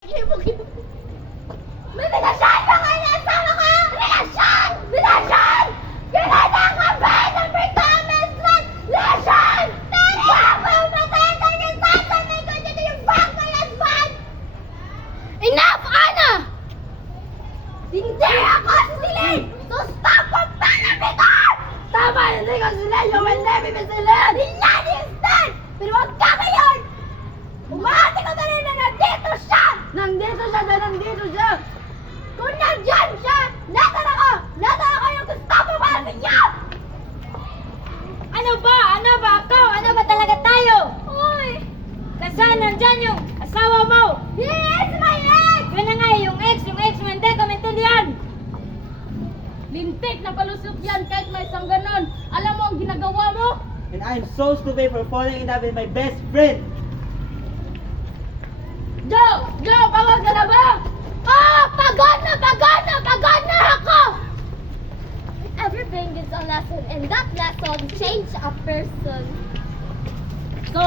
May relasyon ba kayo na asawa ko? Relasyon! Relasyon! Kailangan ka ba ng performance man? Relasyon! Tari! Wapo! Matanda niya sasanay ko dito yung vampire husband! Enough, Ana! Hindi ako silid! So stop comparing me to her! Tama, hindi ko silid! You will never be silid! Ilan is dead! Pero huwag ka ngayon! Umahati ko na rin na nandito siya! Nandito siya na nandito siya! Kung nandyan siya, nasan ako? Nasan ako yung gusto mo para sa inyo? Ano ba? Ano ba ako? Ano ba talaga tayo? Uy! Nasaan nandyan yung asawa mo? He is my ex! Yun na nga yung ex mo, hindi ko maintindihan. Lintik na palusot yan kahit may isang ganon. Alam mo ang ginagawa mo? And I'm so stupid for falling in love with my best friend. Joe! Joe! Pagod ka na ba? Oh! Pagod na! Pagod na! Pagod na ako! Everything is a lesson and that lesson change a person. So,